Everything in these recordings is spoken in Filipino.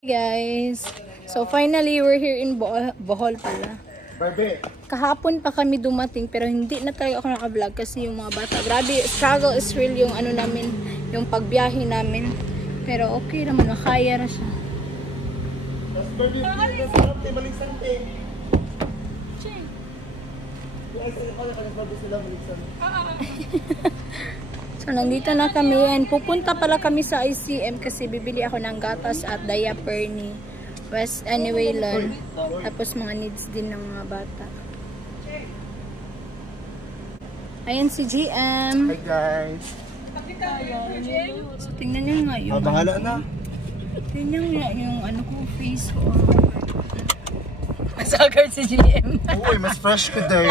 Guys, so finally we're here in Bohol pala. Kahapon pa kami dumating pero hindi na talaga ako naka-vlog kasi yung mga bata, grabe, struggle is real yung ano namin, yung pagbiyahe namin. Pero okay naman, makaya na siya. So nandito na kami and pupunta pala kami sa ICM kasi bibili ako ng gatas at diaper ni West Anywaylan. Tapos mga needs din ng mga bata. Ayan si GM. Hi guys. So tingnan nyo nga yung bahala na. Tingnan nyo nga yung ano ko, face ko. Masagard si GM. Uy, mas fresh ko din.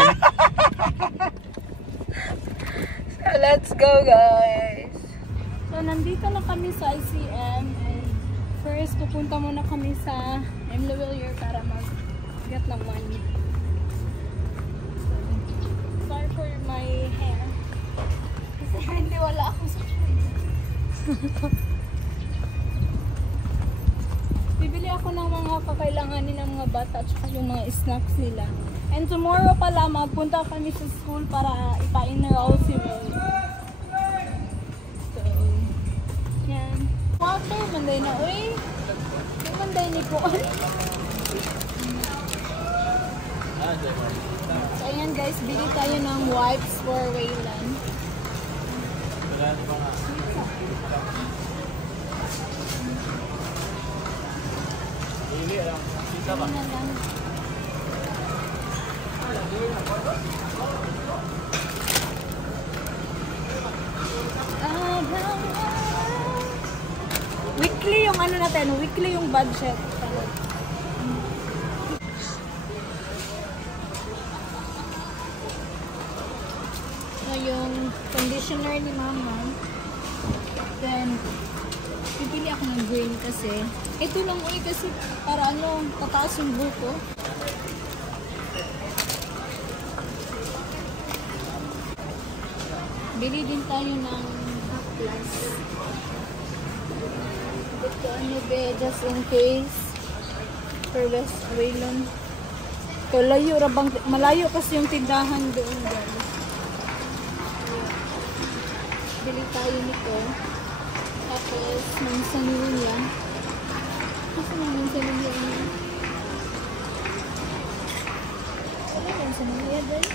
So let's go guys. So nandito na kami sa ICM and first pupunta muna kami sa M. Lawilier para mag-get ng money. So, sorry for my hair. Kasi hindi wala ako sa bibili ako ng mga kakailanganin ng mga bata at saka yung mga snacks nila. And tomorrow pala magpunta kami sa school para ipa-enroll si Will. So, yan. Water, manday na. Uy! Manday ni po. So, ayan guys, bili tayo ng wipes for Waylan. Weekly yung ano natin, weekly yung budget. So yung conditioner ni mama. Then bibili ako ng green kasi ito lang ulit kasi para ano, tataas yung buko. Bili din tayo ng plus. Ito ano be, just in case for West Waylon. Malayo kasi yung tindahan doon guys. Bili tayo nito. Tapos mansanilla. Kasi mansanilla niya. Wala mansanilla din.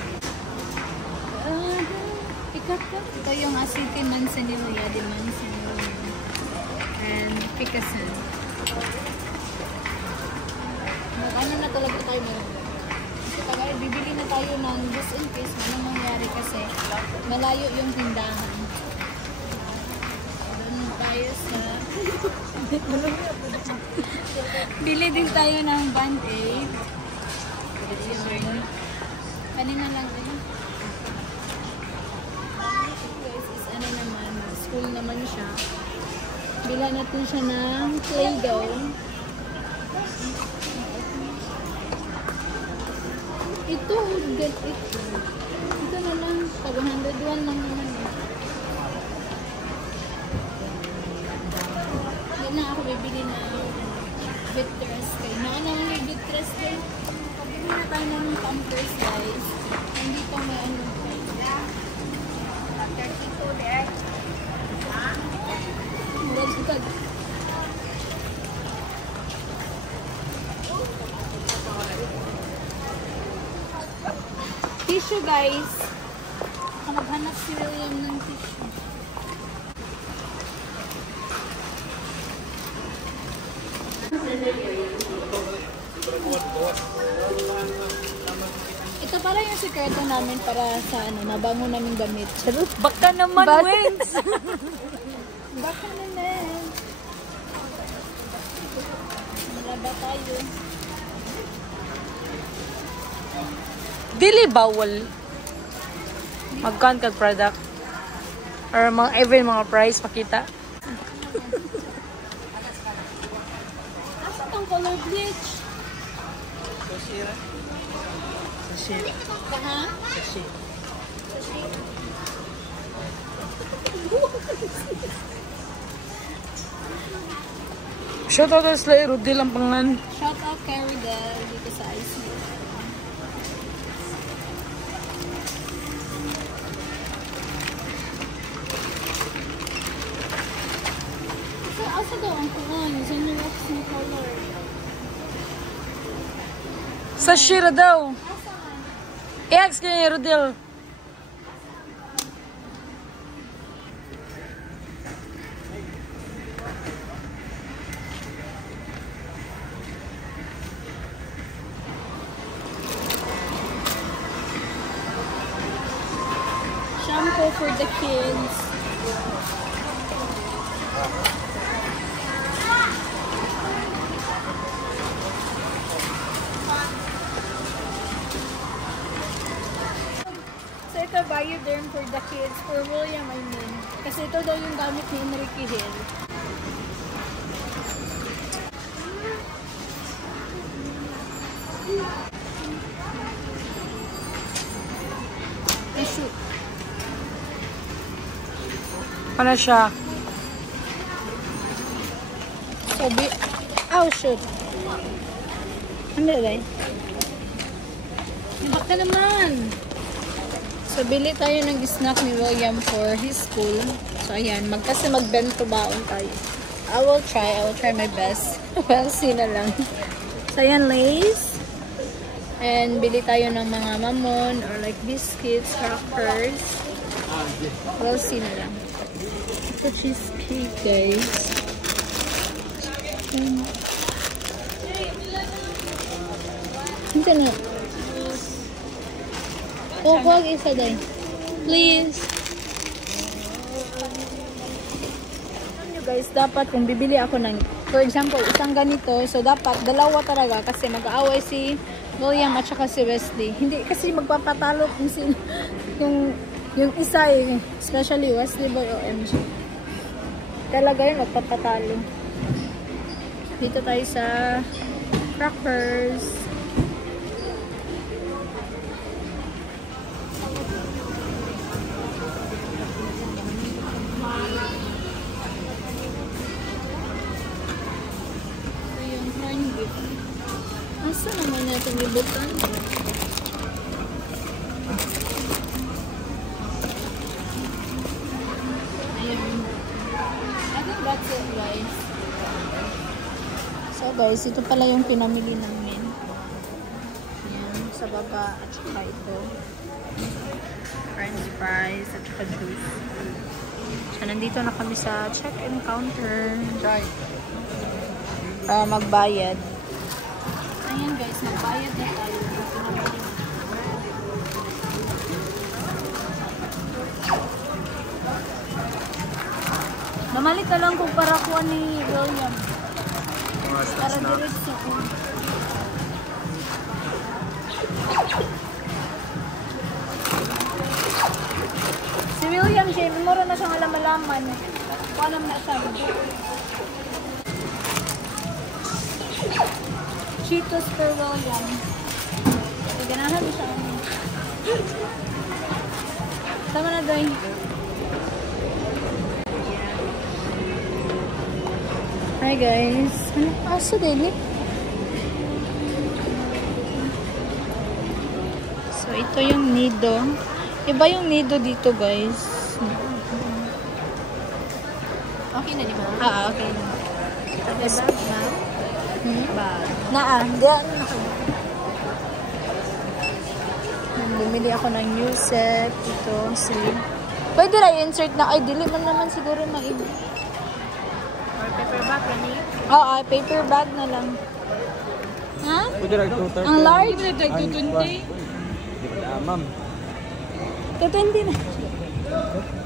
Ito yung acetin mansanilla, di mansanilla. And picasan. Ano na talaga tayo meron. Kasi tagay, bibili na tayo ng just in case anong mangyari kasi malayo yung tindahan. Doon tayo sa bili din tayo ng Band-Aid. Kanina lang din. Guys, is ano naman, school naman siya. Bila natin siya ng Play-Doh. Ito na lang. Pag 101 lang naman. Yan na ako bibili na Bitress kay. Naanong may Bitress kay. Bibili na tayo ng Pampers guys. Nandito may ano. 32 there. Tissue guys. Maghanap si William ng tissue. Ito pala yung sikreto namin para sa ano, mabango namin gamit. Charot. Baka naman, Wens! Baka naman. Malaba tayo. Dili bawal magkan kag product or mga even mga price makita. Asa tong color bleach? Sashira. Ha? Shoutout sa Rodel ang pangan. Shout out kay Rodel dito sa ICU. So, asa daw ang kuhan? Xerox ni color. Sa Shira daw. I-ask ka ni Rodel. Shampoo for the kids. So ito, Bioderm for the kids. For William, I mean. Kasi ito daw yung gamit ni Enrique Hill. Tissue. Ano siya? So, oh, shoot. Ano ba? Baka naman. So, bili tayo ng snack ni William for his school. So, ayan. Kasi magbento baon tayo. I will try my best. Well, see na lang. So, ayan, Lays. And, bili tayo ng mga mamon or like biscuits, crackers. We'll see na lang. Ito cheesecake, guys. Ito na. Oh, huwag isa day. Please. Alam nyo guys, dapat kung bibili ako ng, for example, isang ganito, so dapat dalawa talaga kasi mag-aaway si William at saka si Wesley. Hindi kasi magpapatalo kung sino, yung isa eh, especially Wesley Boy o MJ. Talaga yun, magpapatalo. Dito tayo sa crackers. Ito yung corn beef. Asa naman natin libutan? Ayun. I think that's it, guys. So guys, ito pala yung pinamili namin. Ayan, sa baba at saka ito. French fries at saka juice. So, nandito na kami sa check-in counter. Para magbayad. Ayan guys, magbayad na tayo. Namalit na lang kung para kuha ni William. Para diretso ko. Si William, siya, mura na siyang alam-alaman. Kuanam na siya. Cheetos for William. Ganahan mo siya. Tama na doon. Hi guys. Ano? Aso din eh. So ito yung nido. Iba yung nido dito guys. Okay na, di ba? Okay na. Tapos, bag. Hindi ano na kayo. Bumili ako ng new set. Ito, see. Pwede na i-insert na. Ay, dili man naman siguro mag-i- Or paper bag, Rani? Oo, paper bag na lang. Ha? Ang large? Ito na, 220. Ma'am. 220 na.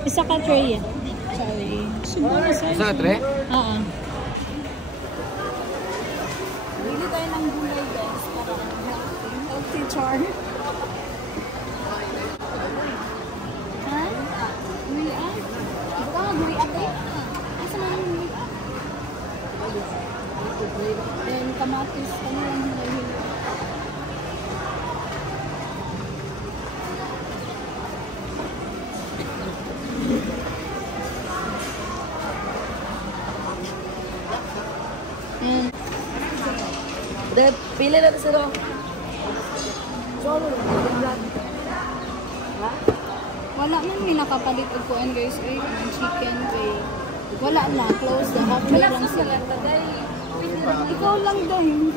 Isa ka tray yan. Sorry. Siguro size. Isa ka tray? Oo. Bili tayo ng gulay guys. Para healthy char. Ha? Gulay? Baka nga gulay ate? Asa na ng gulay? Then kamatis. Ano lang gulay? Dad, pili na sa do. Wala man may nakapalit og kuan guys ay ang chicken kay wala na close na halfway lang sila. Ikaw lang dahil.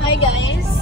Hi guys.